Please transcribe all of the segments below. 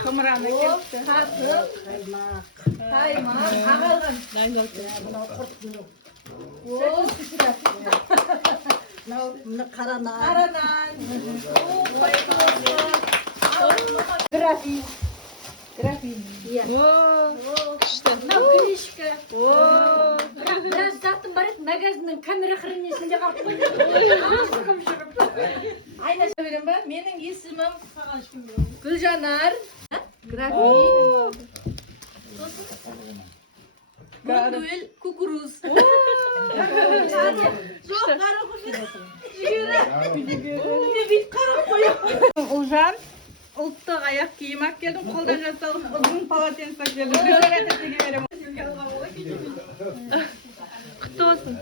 Қымыраны кетті. Қатық, қаймақ, қағалған. Мына қара нан. Қара нан. Графин. Графин. О, күшті. Мынау кришка. О, Біраз затым бар еді, магазиннің камера хранесінде қалып қойды. Айнаша берем ба? Менің есімім Гүлжанар. Графин. Бондуэль кукуруз. Жоқ, қара қойып. Ұлжан, ұлттық аяқ киім алып келдім, қолдан жасалып, ұзын полотенце алып келдім. Құтты болсын.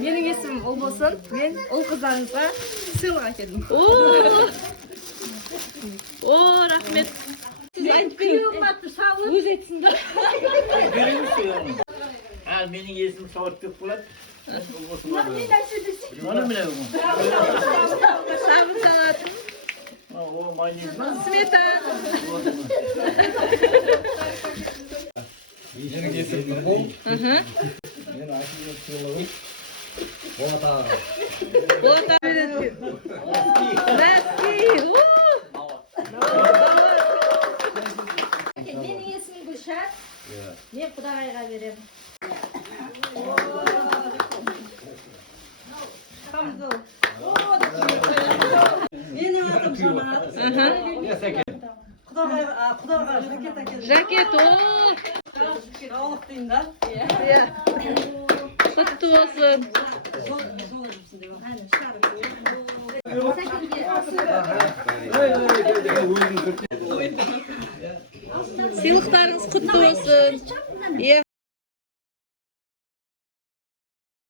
Менің есімім ұл болсын, мен ұл қыздарыңызға сыйлық әкелдім. О, рахмет. Сіз айтып өз етсін де. Al mening esim Savatbek bo'ladi. Mana bilan. Sabun salatım, O mayonez mi? smetana. Mening esimim Nurgul. Men Akilning siyog'i. Bolata. Bolata verelim. Raski. Менің есімім Гүлшат. Мен Құдағайға беремін. Менің атым Жанат. Құдаға жакет әкелдім. Жакет, о. Саулық дейін да. Құтты болсын. Сыйлықтарыңыз құтты болсын. Иә.